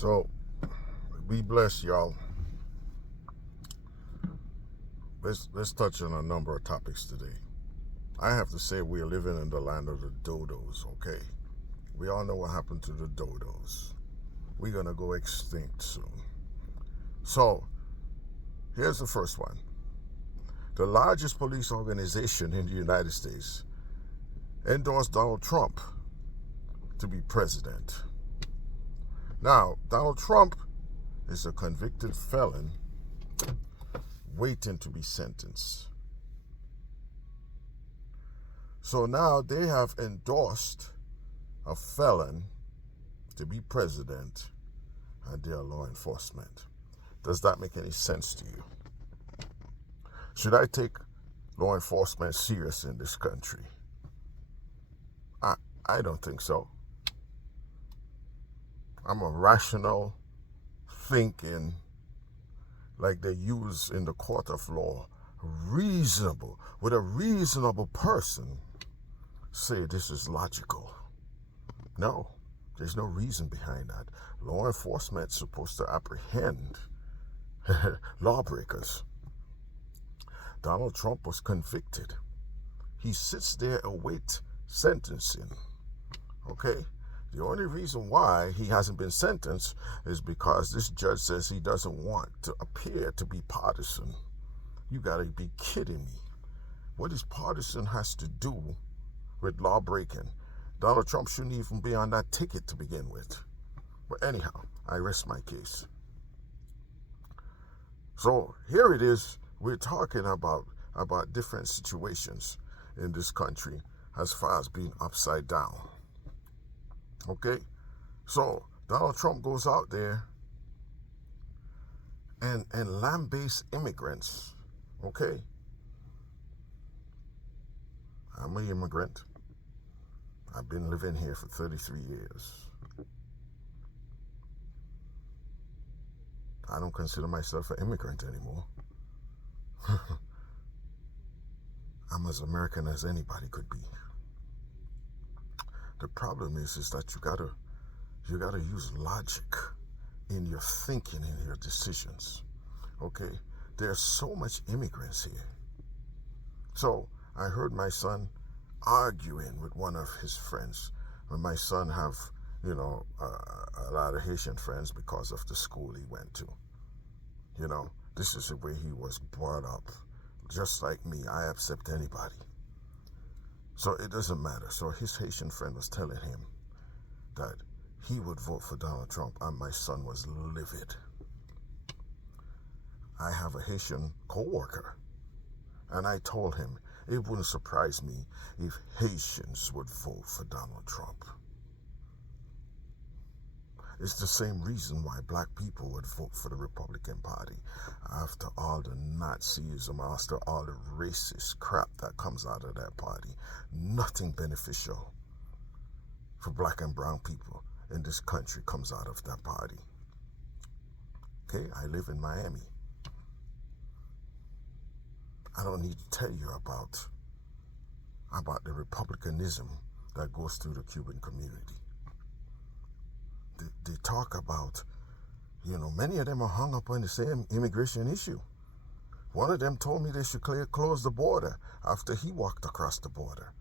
So, be blessed, y'all. Let's touch on a number of topics today. I have to say we're living in the land of the dodos, okay? We all know what happened to the dodos. We're going to go extinct soon. So, here's the first one. The largest police organization in the United States endorsed Donald Trump to be president. Now, Donald Trump is a convicted felon waiting to be sentenced. So now they have endorsed a felon to be president, and they are law enforcement. Does that make any sense to you? Should I take law enforcement serious in this country? I don't think so. I'm a rational thinking, like they use in the court of law, reasonable. Would a reasonable person say this is logical? No, there's no reason behind that. Law enforcement is supposed to apprehend lawbreakers. Donald Trump was convicted. He sits there await sentencing. Okay? The only reason why he hasn't been sentenced is because this judge says he doesn't want to appear to be partisan. You gotta be kidding me. What does partisan has to do with law breaking? Donald Trump shouldn't even be on that ticket to begin with. But anyhow, I rest my case. So here it is. We're talking about different situations in this country as far as being upside down. Okay? So Donald Trump goes out there and land-based immigrants. Okay? I'm an immigrant. I've been living here for 33 years. I don't consider myself an immigrant anymore. I'm as American as anybody could be. The problem is that you gotta use logic in your thinking, in your decisions. Okay? There's so much immigrants here. So I heard my son arguing with one of his friends. When my son have, a lot of Haitian friends because of the school he went to. This is the way he was brought up. Just like me, I accept anybody. So it doesn't matter. So his Haitian friend was telling him that he would vote for Donald Trump, and my son was livid. I have a Haitian co-worker, and I told him it wouldn't surprise me if Haitians would vote for Donald Trump. It's the same reason why black people would vote for the Republican Party. After all the Nazism, after all the racist crap that comes out of that party, nothing beneficial for black and brown people in this country comes out of that party. Okay, I live in Miami. I don't need to tell you about the republicanism that goes through the Cuban community. They talk about, many of them are hung up on the same immigration issue. One of them told me they should close the border after he walked across the border.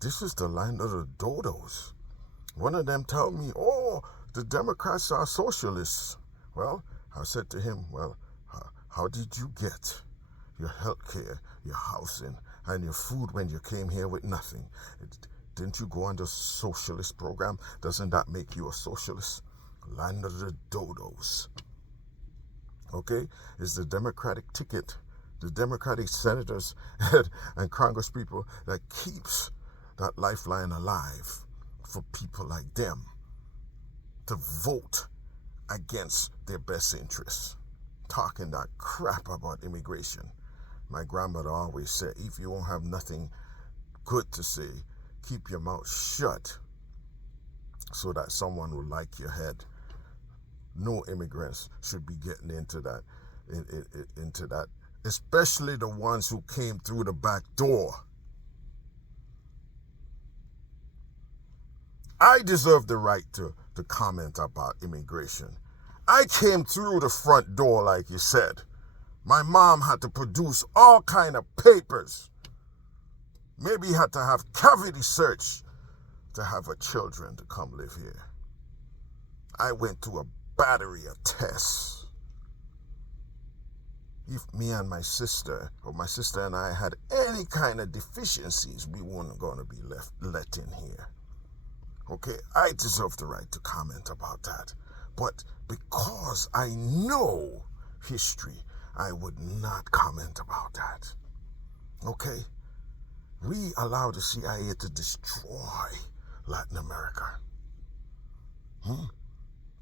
This is the land of the dodos. One of them told me, the Democrats are socialists. Well, I said to him, how did you get your health care, your housing, and your food when you came here with nothing? Didn't you go under socialist program? Doesn't that make you a socialist? Land of the dodos. Okay? It's the Democratic ticket, the Democratic senators and Congress people that keeps that lifeline alive for people like them to vote against their best interests. Talking that crap about immigration. My grandmother always said, if you won't have nothing good to say, keep your mouth shut so that someone will like your head. No immigrants should be getting into that, especially the ones who came through the back door. I deserve the right to comment about immigration. I came through the front door like you said. My mom had to produce all kind of papers. Maybe had to have cavity search to have her children to come live here. I went through a battery of tests. If me and my sister, or my sister and I had any kind of deficiencies, we weren't going to be let in here. Okay, I deserve the right to comment about that. But because I know history, I would not comment about that. Okay? We allow the CIA to destroy Latin America.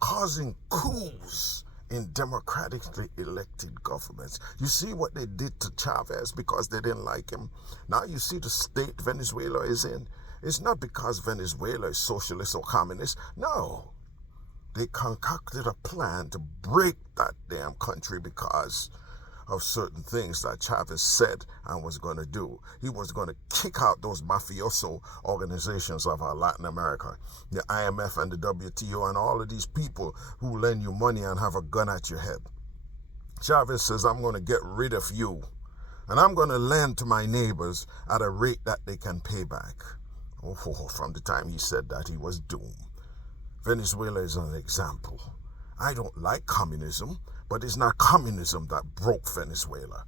Causing coups in democratically elected governments. You see what they did to Chavez because they didn't like him. Now you see the state Venezuela is in. It's not because Venezuela is socialist or communist. No. They concocted a plan to break that damn country because of certain things that Chavez said and was going to do. He was going to kick out those mafioso organizations of our Latin America, the IMF and the WTO and all of these people who lend you money and have a gun at your head. Chavez says, I'm going to get rid of you and I'm going to lend to my neighbors at a rate that they can pay back. Oh, from the time he said that, he was doomed. Venezuela is an example. I don't like communism, but it's not communism that broke Venezuela.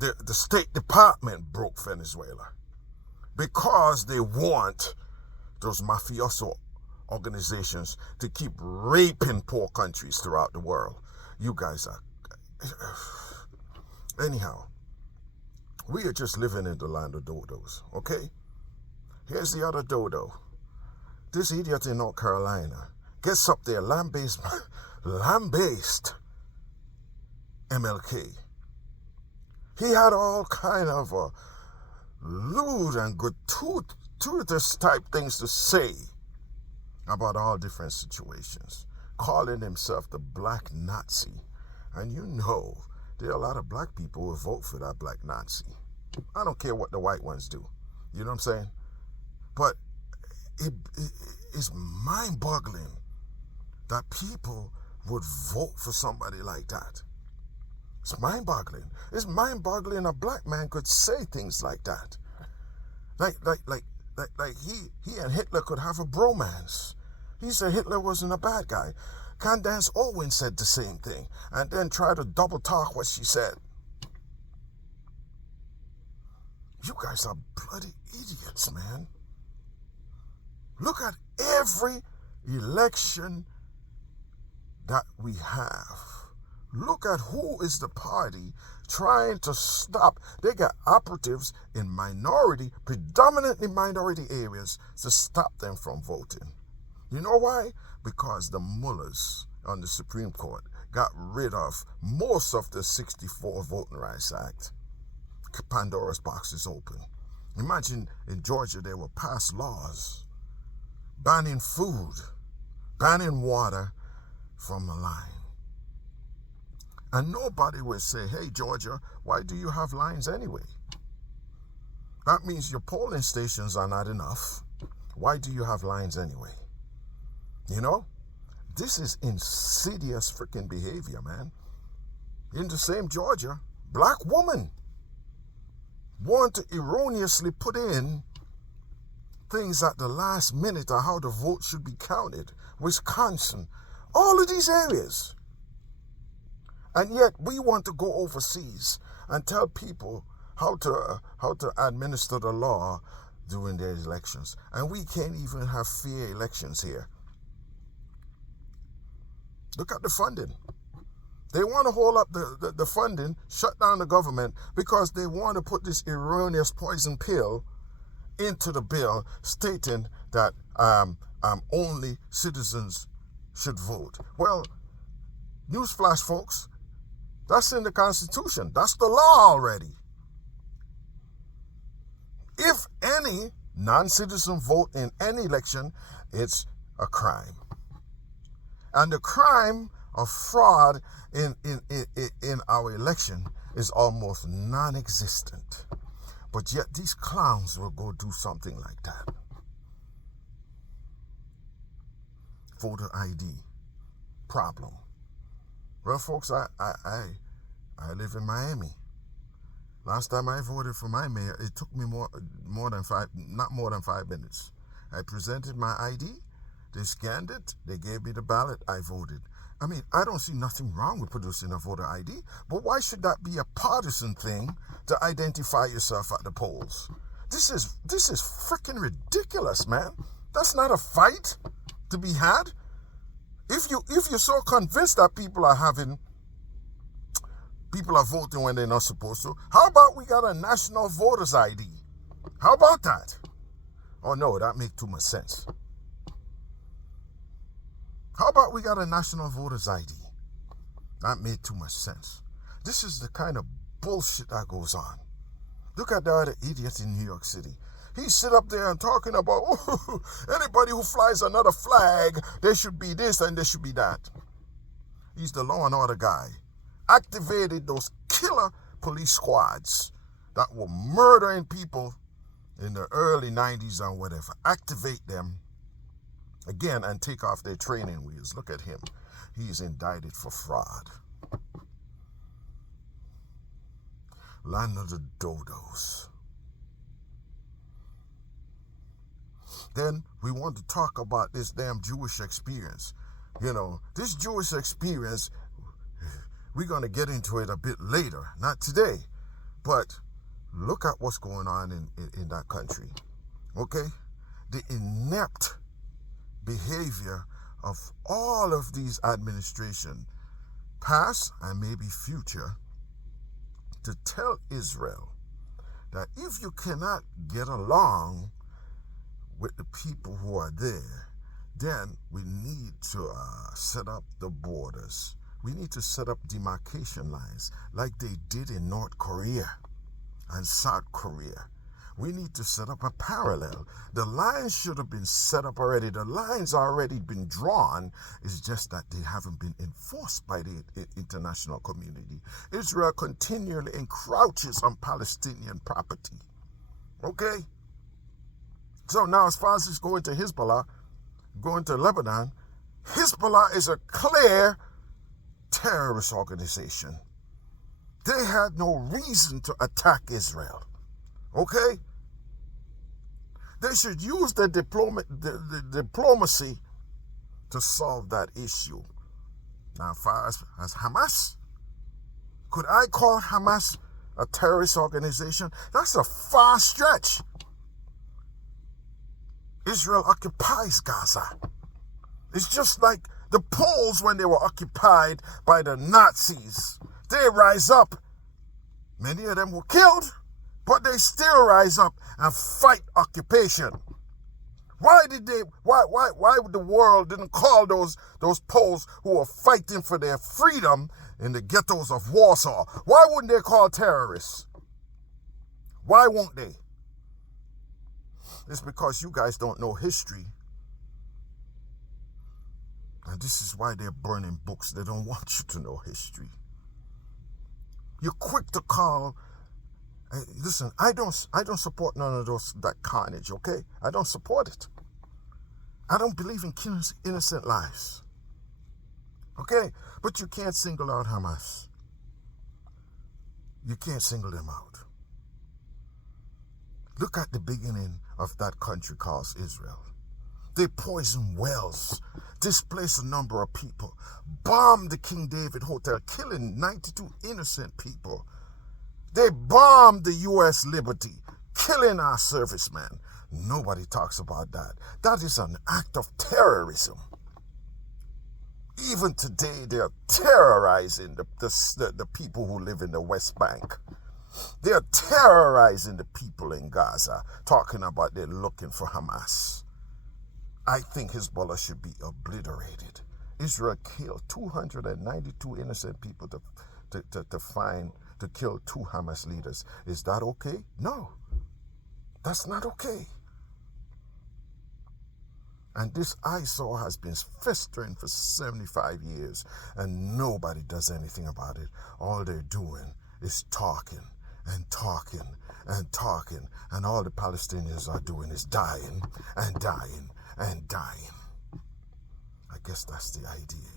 The State Department broke Venezuela because they want those mafioso organizations to keep raping poor countries throughout the world. You guys are... Anyhow, we are just living in the land of dodos, okay? Here's the other dodo. This idiot in North Carolina gets up there, land-based MLK. He had all kind of lewd and gratuitous type things to say about all different situations, calling himself the Black Nazi. And you know, there are a lot of black people who vote for that Black Nazi. I don't care what the white ones do. You know what I'm saying? But it's mind-boggling that people would vote for somebody like that. It's mind-boggling. It's mind-boggling a black man could say things like that. Like he and Hitler could have a bromance. He said Hitler wasn't a bad guy. Candace Owens said the same thing and then tried to double talk what she said. You guys are bloody idiots, man. Look at every election that we have. Look at who is the party trying to stop. They got operatives in predominantly minority areas to stop them from voting. You know why? Because the mullahs on the Supreme Court got rid of most of the 64 Voting Rights Act. Pandora's box is open. Imagine in Georgia they will pass laws banning food, banning water from the line. And nobody will say, hey, Georgia, why do you have lines anyway? That means your polling stations are not enough. Why do you have lines anyway? You know, this is insidious freaking behavior, man. In the same Georgia, black woman want to erroneously put in things at the last minute of how the vote should be counted. Wisconsin, all of these areas. And yet we want to go overseas and tell people how to administer the law during their elections. And we can't even have fair elections here. Look at the funding. They want to hold up the funding, shut down the government, because they want to put this erroneous poison pill into the bill stating that only citizens should vote. Well, newsflash, folks, that's in the Constitution. That's the law already. If any non-citizen vote in any election, it's a crime. And the crime of fraud in our election is almost non-existent. But yet these clowns will go do something like that. Voter ID, problem. Well, folks, I live in Miami. Last time I voted for my mayor, it took me not more than 5 minutes. I presented my ID, they scanned it, they gave me the ballot, I voted. I mean, I don't see nothing wrong with producing a voter ID, but why should that be a partisan thing to identify yourself at the polls? This is freaking ridiculous, man. That's not a fight to be had. If you're so convinced that people are voting when they're not supposed to, how about we got a national voters ID? How about that? Oh no, that makes too much sense. How about we got a national voters ID? That made too much sense. This is the kind of bullshit that goes on. Look at the other idiot in New York City. He sit up there and talking about, oh, anybody who flies another flag, there should be this and there should be that. He's the law and order guy. Activated those killer police squads that were murdering people in the early 90s and whatever. Activate them again and take off their training wheels. Look at him. He's indicted for fraud. Land of the dodos. Then we want to talk about this damn Jewish experience. You know, this Jewish experience, we're going to get into it a bit later, not today. But look at what's going on in that country. Okay? The inept behavior of all of these administration, past and maybe future, to tell Israel that if you cannot get along with the people who are there, then we need to set up the borders. We need to set up demarcation lines like they did in North Korea and South Korea. We need to set up a parallel. The lines should have been set up already. The lines already been drawn. It's just that they haven't been enforced by the international community. Israel continually encroaches on Palestinian property. Okay? So now as far as it's going to Hezbollah, going to Lebanon, Hezbollah is a clear terrorist organization. They had no reason to attack Israel. Okay? They should use the diplomacy to solve that issue. Now, as far as Hamas, could I call Hamas a terrorist organization? That's a far stretch. Israel occupies Gaza. It's just like the Poles when they were occupied by the Nazis. They rise up. Many of them were killed, but they still rise up and fight occupation. Why the world didn't call those Poles who were fighting for their freedom in the ghettos of Warsaw? Why wouldn't they call terrorists? Why won't they? It's because you guys don't know history. And this is why they're burning books. They don't want you to know history. You're quick to call. Listen, I don't support none of that carnage, okay? I don't support it. I don't believe in killing innocent lives. Okay? But you can't single out Hamas. You can't single them out. Look at the beginning of that country called Israel. They poisoned wells, displaced a number of people, bombed the King David Hotel, killing 92 innocent people. They bombed the U.S. Liberty, killing our servicemen. Nobody talks about that. That is an act of terrorism. Even today, they are terrorizing the people who live in the West Bank. They are terrorizing the people in Gaza, talking about they're looking for Hamas. I think Hezbollah should be obliterated. Israel killed 292 innocent people to kill 2 Hamas leaders. Is that okay? No. That's not okay. And this eyesore has been festering for 75 years, and nobody does anything about it. All they're doing is talking and talking and talking, and all the Palestinians are doing is dying and dying and dying. I guess that's the idea.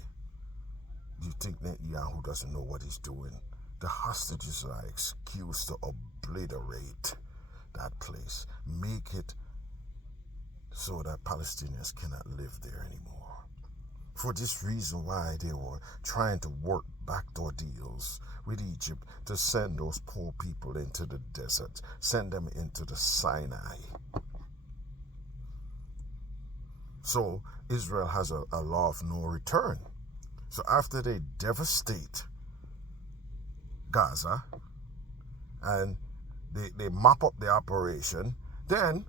You think Netanyahu doesn't know what he's doing? The hostages are an excuse to obliterate that place. Make it so that Palestinians cannot live there anymore. For this reason why they were trying to work backdoor deals with Egypt to send those poor people into the desert, send them into the Sinai. So Israel has a law of no return. So after they devastate Gaza and they mop up the operation, then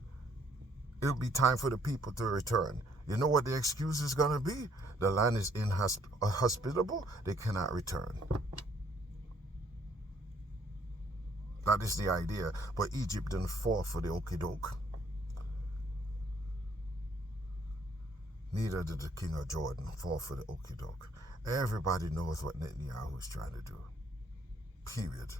it'll be time for the people to return. You know what the excuse is going to be? The land is inhospitable. They cannot return. That is the idea. But Egypt didn't fall for the okie doke. Neither did the king of Jordan fall for the okie doke. Everybody knows what Netanyahu is trying to do. Period.